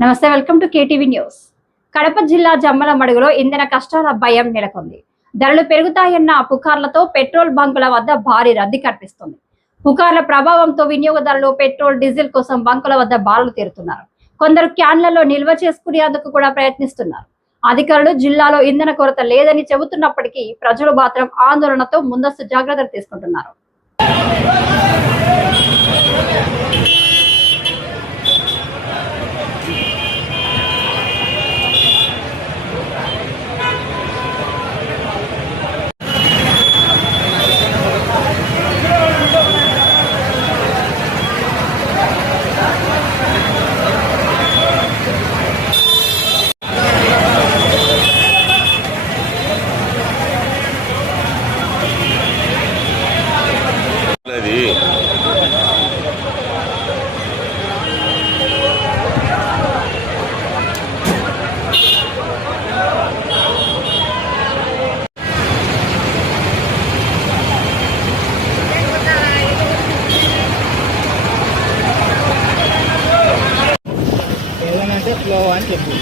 నమస్తే, welcome to KTV news. Kadapa జిల్లా జమ్మలమడుగులో ఇంధన కష్టాల భయం నెలకొంది. ధరలు పెరుగుతాయన్న పుకార్లతో పెట్రోల్ బంకుల వద్ద భారీ రద్దీ కనిపిస్తుంది. పుకార్ల ప్రభావంతో వినియోగదారులు పెట్రోల్, డీజిల్ కోసం బంకుల వద్ద బారులు తీరుతున్నారు. కొందరు క్యాన్లలో నిల్వ చేసుకునేందుకు కూడా ప్రయత్నిస్తున్నారు. అధికారులు జిల్లాలో ఇంధన కొరత లేదని చెబుతున్నప్పటికీ ప్రజలు మాత్రం ఆందోళనతో ముందస్తు జాగ్రత్తలు తీసుకుంటున్నారు. ఫ్లో అని చెప్పు.